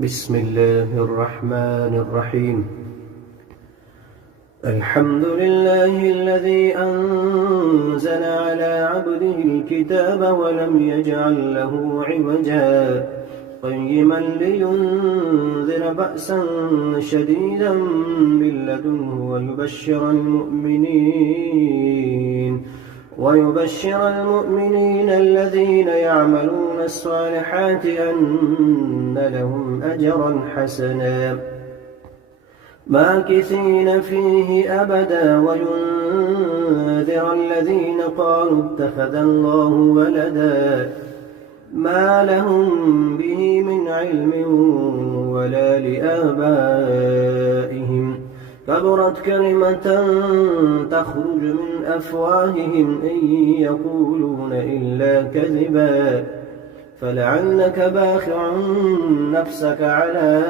بسم الله الرحمن الرحيم. الحمد لله الذي أنزل على عبده الكتاب ولم يجعل له عوجا قيما لينذر بأسا شديدا من لدنه ويبشر المؤمنين الذين يعملون الصالحات أن لهم أجرا حسنا ماكثين فيه أبدا وينذر الذين قالوا اتخذ الله ولدا ما لهم به من علم ولا لآبائهم كبرت كلمة تخرج من أفواههم إن يقولون إلا كذبا فلعلك باخع نفسك على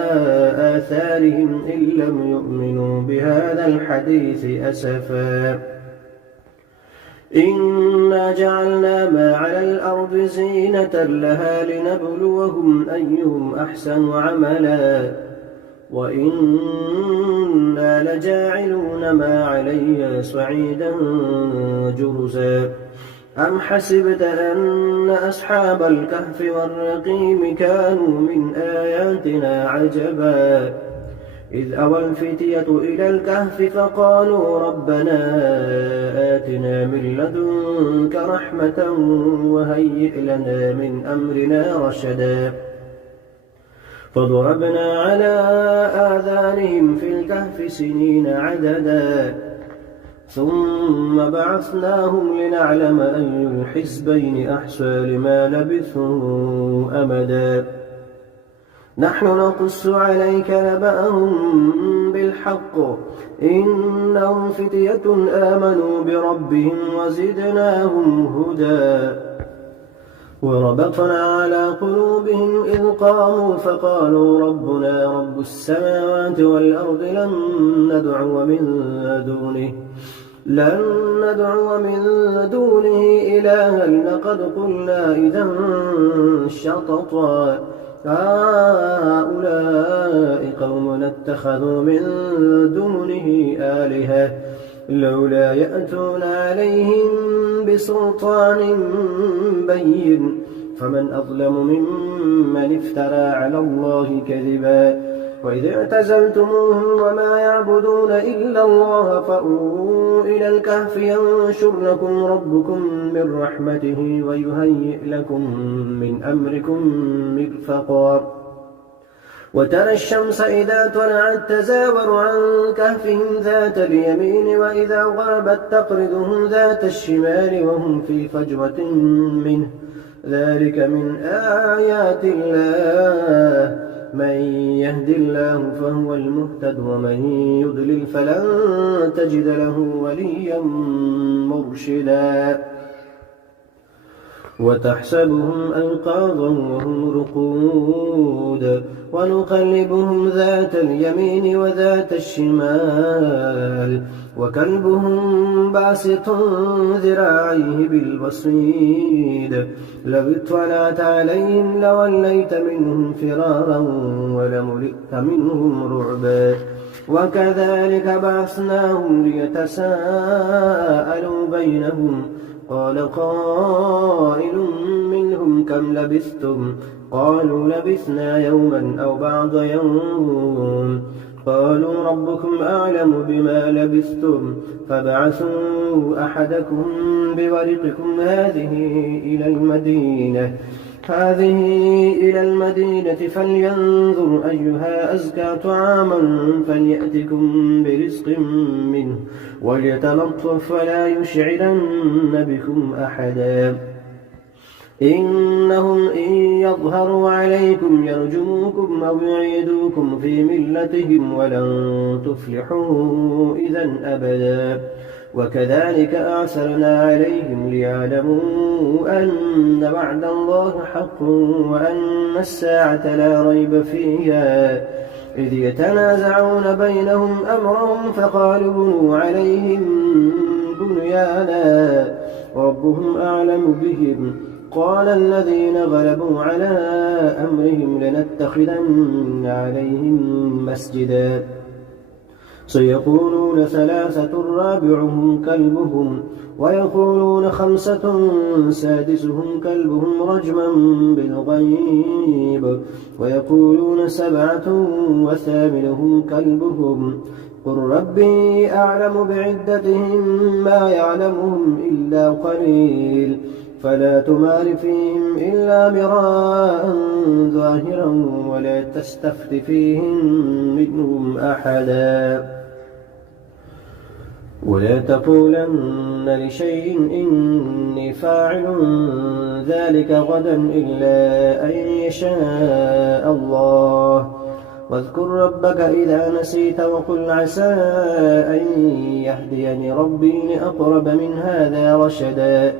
آثارهم إن لم يؤمنوا بهذا الحديث أسفا إنا جعلنا ما على الأرض زينة لها لنبلوهم أيهم أحسن عملا وإنا لجاعلون ما عليها صعيدا جرزا أم حسبت أن أصحاب الكهف والرقيم كانوا من آياتنا عجبا إذ أوى الفتية إلى الكهف فقالوا ربنا آتنا من لدنك رحمة وهيئ لنا من أمرنا رشدا فضربنا على آذانهم في الكهف سنين عددا ثم بعثناهم لنعلم أي الحزبين أحصى لما لبثوا أمدا نحن نقص عليك نبأهم بالحق إنهم فتية آمنوا بربهم وزدناهم هدى وربطنا على قلوبهم إذ قاموا فقالوا ربنا رب السماوات والأرض لن ندعو من دونه إلها لقد قلنا إذا شططا هؤلاء قومنا اتخذوا من دونه آلهة لولا يأتون عليهم بسلطان بين فمن أظلم ممن افترى على الله كذبا وإذ اعتزلتموهم وما يعبدون إلا الله فأووا إلى الكهف ينشر لكم ربكم من رحمته ويهيئ لكم من أمركم مرفقا وترى الشمس إذا طلعت تزاور عن كهفهم ذات اليمين وإذا غربت تقرضهم ذات الشمال وهم في فجوة منه ذلك من آيات الله من يهد الله فهو المهتد ومن يضلل فلن تجد له وليا مرشدا وتحسبهم أيقاظا وهم رقود ونقلبهم ذات اليمين وذات الشمال وكلبهم باسط ذراعيه بالوصيد لو اطلعت عليهم لوليت منهم فرارا ولملئت منهم رعبا وكذلك بعثناهم ليتساءلوا بينهم قال قائل منهم كم لبثتم قالوا لبثنا يوما أو بعض يوم قالوا ربكم أعلم بما لبثتم فابعثوا أحدكم بورقكم هذه إلى المدينة فلينظر أيها أزكى طعاما فليأتكم برزق منه وليتلطف ولا يشعرن بكم أحدا إنهم إن يظهروا عليكم يرجموكم أو يعيدوكم في ملتهم ولن تفلحوا إذا أبدا وكذلك أعثرنا عليهم ليعلموا أن وعد الله حق وأن الساعة لا ريب فيها إذ يتنازعون بينهم أمرهم فقالوا بنوا عليهم بنيانا ربهم أعلم بهم قال الذين غلبوا على أمرهم لنتخذن عليهم مسجدا سيقولون ثلاثة رابعهم كلبهم ويقولون خمسة سادسهم كلبهم رجما بالغيب ويقولون سبعة وثامنهم كلبهم قل ربي أعلم بعدتهم ما يعلمهم إلا قليل فلا تمار فيهم إلا مراء ظاهرا ولا تستفت فيهم منهم أحدا ولا تقولن لشيء إني فاعل ذلك غدا إلا أن يشاء الله واذكر ربك إذا نسيت وقل عسى أن يهديني ربي لأقرب من هذا رشدا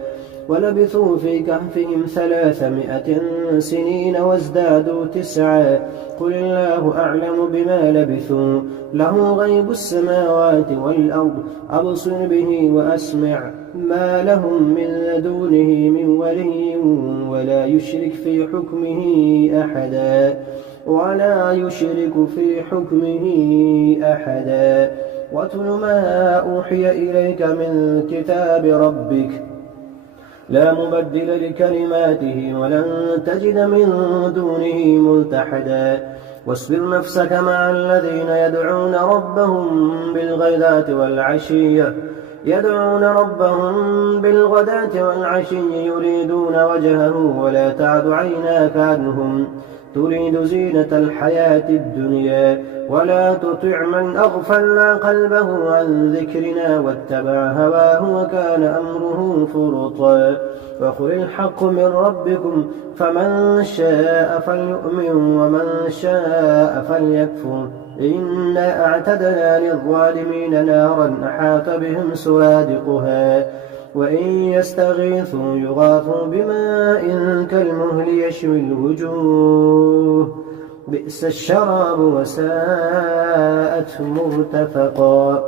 ولبثوا في كهفهم 300 سنين وازدادوا 9 قل الله أعلم بما لبثوا له غيب السماوات والأرض أبصر به وأسمع ما لهم من دونه من ولي ولا يشرك في حكمه أحدا واتل ما أوحي إليك من كتاب ربك لا مبدل لكلماته ولن تجد من دونه ملتحدا واصبر نفسك مع الذين يدعون ربهم بالغداة والعشي يريدون وجهه ولا تعد عيناك عنهم تريد زينة الحياة الدنيا ولا تطع من أغفلنا قلبه عن ذكرنا واتبع هواه وكان أمره فرطا وقل الحق من ربكم فمن شاء فليؤمن ومن شاء فليكفر إنا أعتدنا للظالمين نارا أحاط بهم سرادقها وإن يستغيثوا يغاثوا بماء كالمهل يشوي الوجوه بئس الشراب وساءت مرتفقا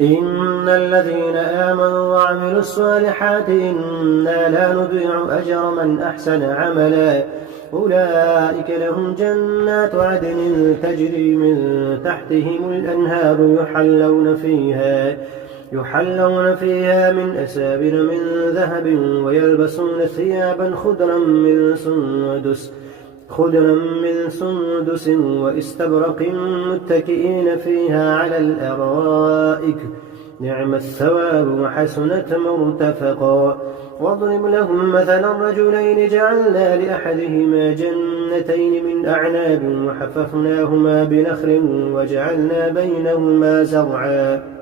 إن الذين آمنوا وعملوا الصالحات إنا لا نضيع أجر من أحسن عملا أولئك لهم جنات عدن تجري من تحتهم الأنهار يحلون فيها من أسابر من ذهب ويلبسون ثيابا خضرا من سندس واستبرق متكئين فيها على الأرائك نعم الثواب وحسنت مرتفقا واضرب لهم مثلا رجلين جعلنا لأحدهما جنتين من أعناب وحففناهما بنخل وجعلنا بينهما زرعا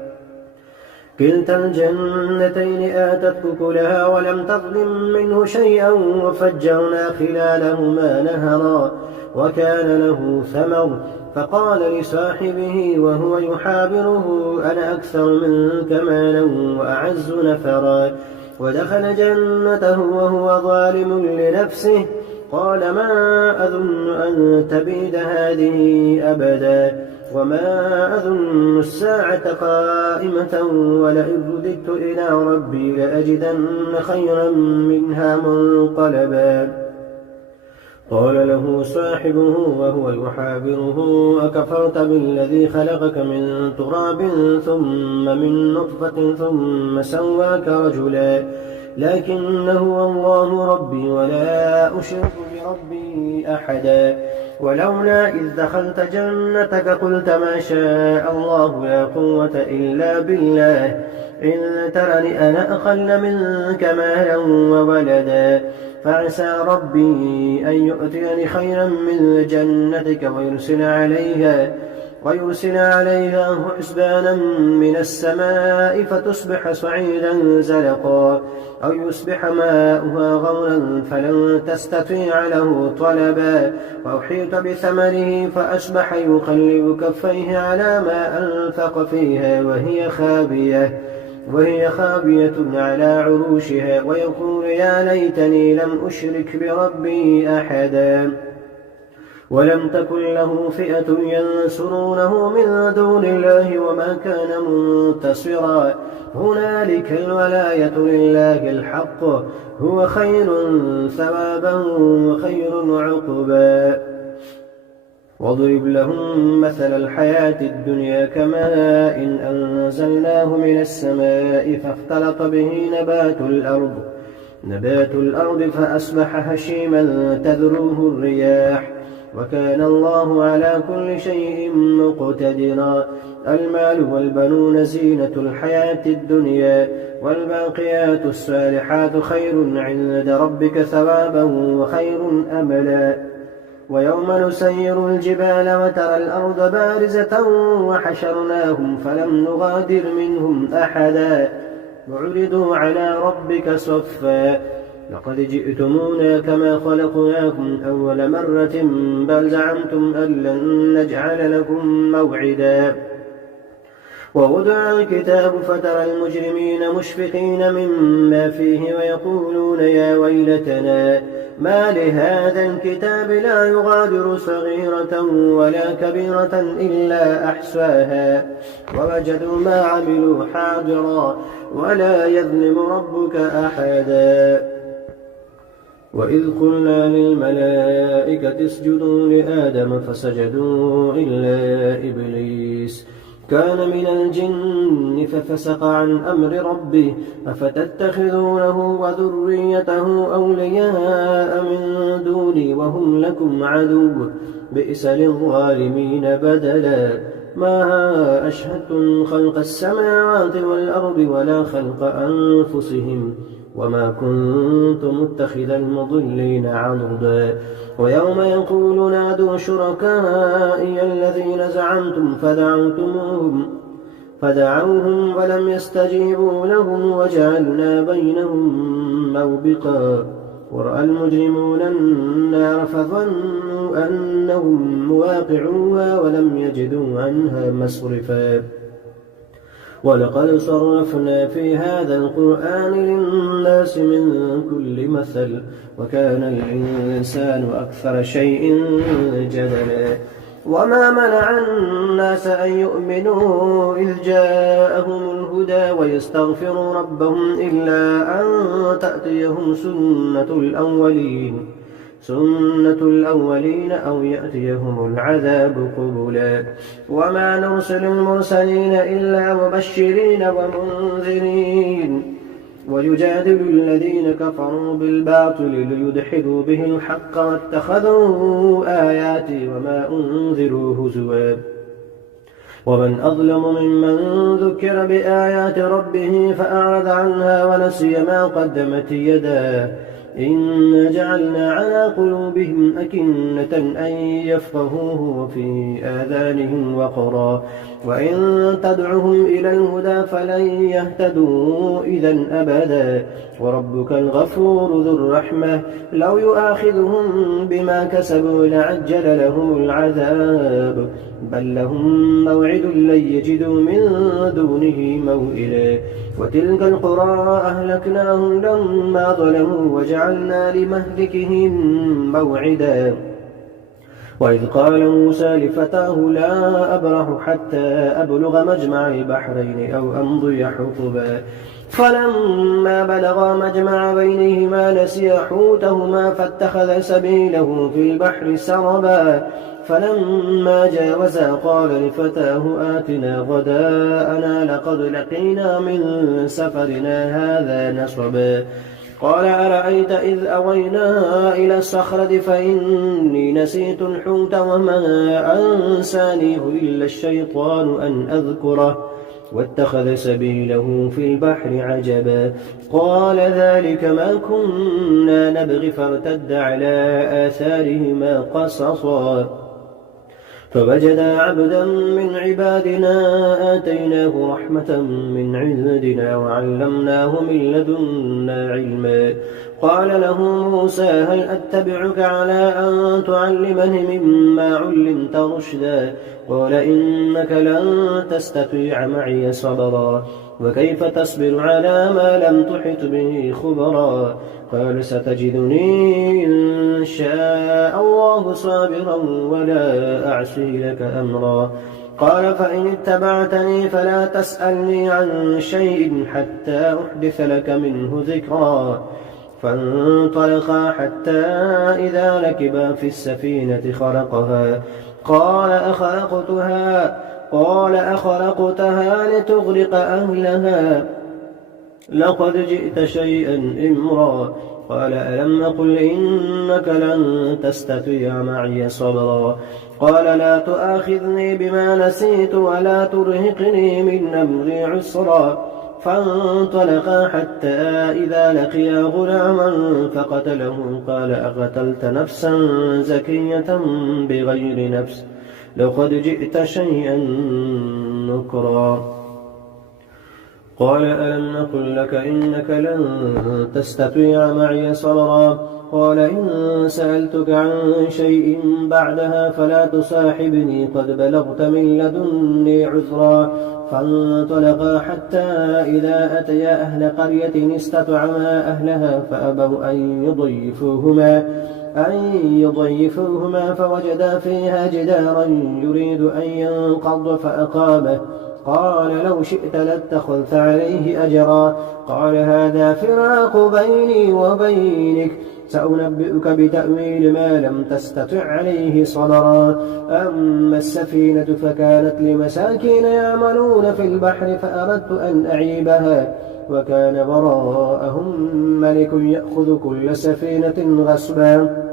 كلتا الجنتين آتت أكلها ولم تظلم منه شيئا وفجرنا خلالهما نهرا وكان له ثمر فقال لصاحبه وهو يحاوره أنا أكثر منك مالا وأعز نفرا ودخل جنته وهو ظالم لنفسه قال ما أظن أن تبيد هذه أبدا وما أظن الساعة قائمة ولئن رددت إلى ربي لأجدن خيرا منها منقلبا قال له صاحبه وهو يحاوره أكفرت بالذي خلقك من تراب ثم من نطفة ثم سواك رجلا لكن هو الله ربي ولا أشرك بربي أحدا ولولا إذ دخلت جنتك قلت ما شاء الله لا قوة إلا بالله إن ترني أنا أقل منك مالا وولدا فعسى ربي أن يؤتيني خيرا من جنتك ويرسل عليها حسبانا من السماء فتصبح صعيدا زلقا أو يصبح ماؤها غورا فلن تستطيع له طلبا وأحيط بثمره فأصبح يقلب كفيه على ما أنفق فيها وهي خابية على عروشها ويقول يا ليتني لم أشرك بربي أحدا ولم تكن له فئة ينصرونه من دون الله وما كان منتصرا هنالك الولاية لله الحق هو خير ثوابا وخير عقبا واضرب لهم مثل الحياة الدنيا كماء إن أنزلناه من السماء فاختلط به نبات الأرض فأصبح هشيما تذروه الرياح وكان الله على كل شيء مقتدرا المال والبنون زينة الحياة الدنيا والباقيات الصالحات خير عند ربك ثوابا وخير أملا ويوم نسير الجبال وترى الأرض بارزة وحشرناهم فلم نغادر منهم أحدا وعرضوا على ربك صفا لقد جئتمونا كما خلقناكم أول مرة بل زعمتم أن لن نجعل لكم موعدا ووضع الكتاب فترى المجرمين مشفقين مما فيه ويقولون يا ويلتنا ما لهذا الكتاب لا يغادر صغيرة ولا كبيرة إلا أحصاها ووجدوا ما عملوا حاضرا ولا يظلم ربك أحدا وإذ قلنا للملائكة اسجدوا لآدم فسجدوا إلا إبليس كان من الجن ففسق عن أمر ربه أفتتخذونه وذريته أولياء من دوني وهم لكم عدو بئس للظالمين بدلا ما أشهدتم خلق السماوات والأرض ولا خلق أنفسهم وما كنت متخذ المضلين عضدا ويوم يقول نادوا شركائي الذين زعمتم فدعوهم ولم يستجيبوا لهم وجعلنا بينهم موبقا ورأى المجرمون النار فظنوا أنهم مواقعوها ولم يجدوا عنها مصرفا ولقد صرفنا في هذا القرآن للناس من كل مثل وكان الإنسان أكثر شيء جدلا وما منع الناس أن يؤمنوا إذ جاءهم الهدى ويستغفروا ربهم إلا أن تأتيهم سنة الأولين أو يأتيهم العذاب قبلا وما نرسل المرسلين إلا مبشرين ومنذرين ويجادل الذين كفروا بالباطل ليدحضوا به الحق واتخذوا آياتي وما أنذروا هزوا ومن أظلم ممن ذكر بآيات ربه فأعرض عنها ونسي ما قدمت يداه إنا جعلنا على قلوبهم أكنة أن يفقهوه وفي آذانهم وقرا وإن تدعهم إلى الهدى فلن يهتدوا إذا أبدا وربك الغفور ذو الرحمة لو يؤاخذهم بما كسبوا لعجل لهم العذاب بل لهم موعد لن يجدوا من دونه موئلا وتلك القرى أهلكناهم لما ظلموا وجعلنا لمهلكهم موعدا وإذ قال موسى لفتاه لا أبرح حتى أبلغ مجمع البحرين أو أمضي حقبا فلما بلغا مجمع بينهما نسيا حوتهما فاتخذ سبيله في البحر سربا فلما جاوزا قال لفتاه آتنا غداءنا لقد لقينا من سفرنا هذا نصبا قال أرأيت إذ أوينا إلى الصخرة فإني نسيت الحوت وما أنسانيه إلا الشيطان أن أذكره واتخذ سبيله في البحر عجبا قال ذلك ما كنا نبغي فارتد على آثارهما قصصا فوجدا عبدا من عبادنا آتيناه رحمة من عندنا وعلمناه من لدنا علما قال له موسى هل أتبعك على أن تعلمني مما علمت رشدا قال إنك لن تستطيع معي صبرا وكيف تصبر على ما لم تحط به خبرا قال ستجدني إن شاء الله صابرا ولا أعصي لك أمرا قال فإن اتبعتني فلا تسألني عن شيء حتى أحدث لك منه ذكرا فانطلقا حتى إذا ركبا في السفينة خرقها قال أخرقتها لتغرق أهلها لقد جئت شيئا إمرا قال ألم أقل إنك لن تستطيع معي صبرا قال لا تؤاخذني بما نسيت ولا ترهقني من أمري عسرا فانطلقا حتى إذا لقيا غلاما فقتله قال أقتلت نفسا زكية بغير نفس لقد جئت شيئا نكرا قال ألم نقل لك إنك لن تستطيع معي صبرا قال إن سألتك عن شيء بعدها فلا تصاحبني قد بلغت من لدني عذرا فانطلقا حتى إذا أتيا أهل قرية استطعما أهلها فأبوا أن يضيفوهما فوجدا فيها جدارا يريد أن ينقض فأقامه قال لو شئت لاتخذت عليه أجرا قال هذا فراق بيني وبينك سأنبئك بتأويل ما لم تستطع عليه صبرا أما السفينة فكانت لمساكين يعملون في البحر فأردت أن أعيبها وكان وراءهم ملك يأخذ كل سفينة غصبا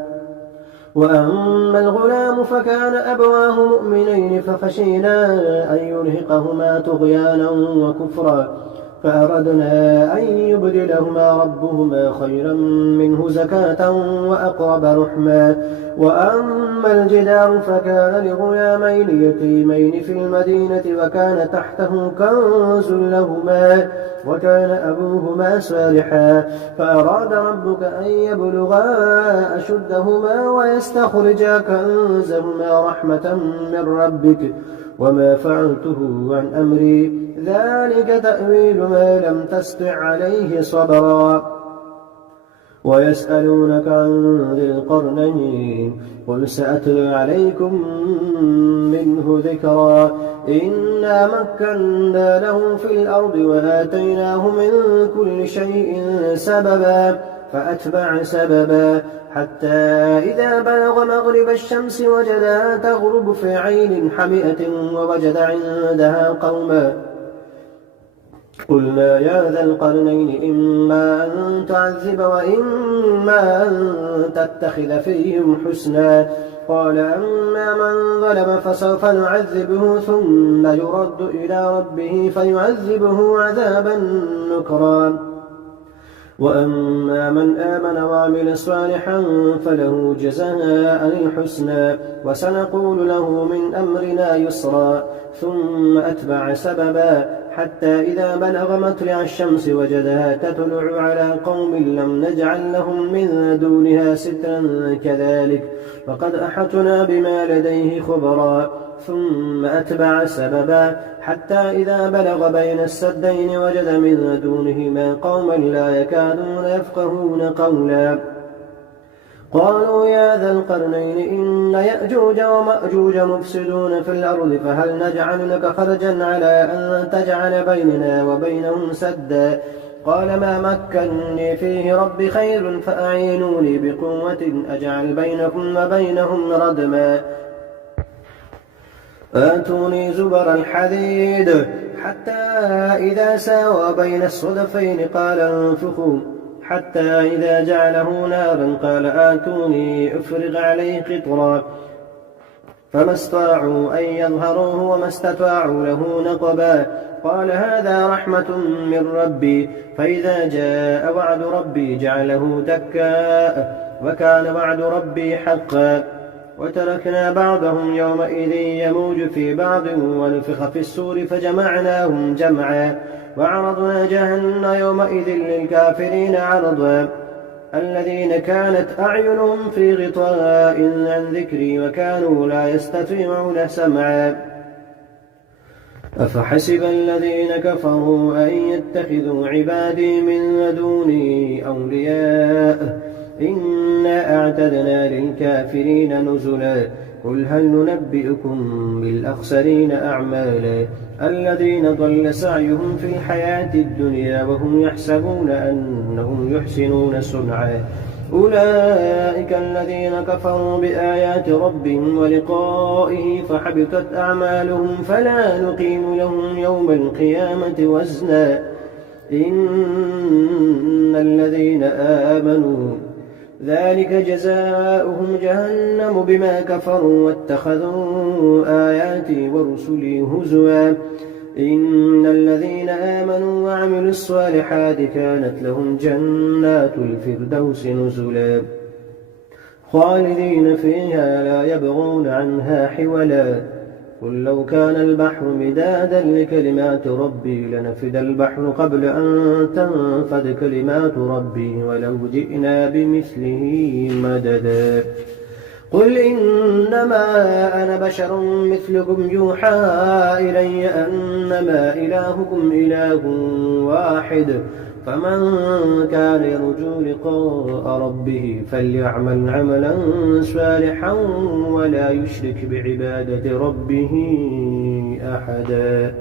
وأما الغلام فكان أبواه مؤمنين فخشينا أن يرهقهما طغيانا وكفرا فأردنا أن يبدلهما ربهما خيرا منه زكاة وأقرب رحما وأما الجدار فكان لغلامين يتيمين في المدينة وكان تحته كنز لهما وكان أبوهما صالحا فأراد ربك أن يبلغا أشدهما ويستخرجا كنزهما رحمة من ربك وما فعلته عن أمري ذلك تأويل ما لم تستطع عليه صبرا ويسألونك عن ذي القرنين قل سأتلو عليكم منه ذكرا إنا مكنا له في الأرض وآتيناه من كل شيء سببا فأتبع سببا حتى إذا بلغ مغرب الشمس وجدها تغرب في عين حمئة ووجد عندها قوما قلنا يا ذا القرنين إما أن تعذب وإما أن تتخذ فيهم حسنا قال أما من ظلم فسوف نعذبه ثم يرد إلى ربه فيعذبه عذابا نكرا وأما من آمن وعمل صالحا فله جزاء الحسنى وسنقول له من أمرنا يسرا ثم أتبع سببا حتى إذا بلغ مطلع الشمس وجدها تطلع على قوم لم نجعل لهم من دونها سترا كذلك وقد أحطنا بما لديه خبرا ثم أتبع سببا حتى إذا بلغ بين السدين وجد من دونهما قوما لا يكادون يفقهون قولا قالوا يا ذا القرنين إن يأجوج ومأجوج مفسدون في الأرض فهل نجعل لك خرجا على أن تجعل بيننا وبينهم سدا قال ما مكنني فيه ربي خير فأعينوني بقوة أجعل بينكم وبينهم ردما آتوني زبر الحديد حتى إذا ساوى بين الصدفين قال انفخوا حتى إذا جعله نارا قال آتوني أفرغ عليه قطرا فما استطاعوا أن يظهروه وما استطاعوا له نقبا قال هذا رحمة من ربي فإذا جاء وعد ربي جعله دكاء وكان وعد ربي حقا وتركنا بعضهم يومئذ يموج في بعض ونفخ في السور فجمعناهم جمعا وعرضنا جهنم يومئذ للكافرين عرضا الذين كانت أعينهم في غطاء عن ذكري وكانوا لا يستطيعون سمعا أفحسب الذين كفروا أن يتخذوا عبادي من دوني أولياء إنا أعتدنا للكافرين نزلا قل هل ننبئكم بالأخسرين أعمالا الذين ضل سعيهم في الحياة الدنيا وهم يحسبون أنهم يحسنون صنعا أولئك الذين كفروا بآيات ربهم ولقائه فحبطت أعمالهم فلا نقيم لهم يوم القيامة وزنا إن الذين آمنوا ذلك جزاؤهم جهنم بما كفروا واتخذوا آياتي ورسلي هزوا إن الذين آمنوا وعملوا الصالحات كانت لهم جنات الفردوس نزلا خالدين فيها لا يبغون عنها حولا قل لو كان البحر مدادا لكلمات ربي لنفد البحر قبل أن تنفد كلمات ربي ولو جئنا بمثله مددا قل إنما أنا بشر مثلكم يوحى إلي أنما إلهكم إله واحد فمن كان يرجو لقاء ربه فليعمل عملا صالحا ولا يشرك بعبادة ربه أحدا.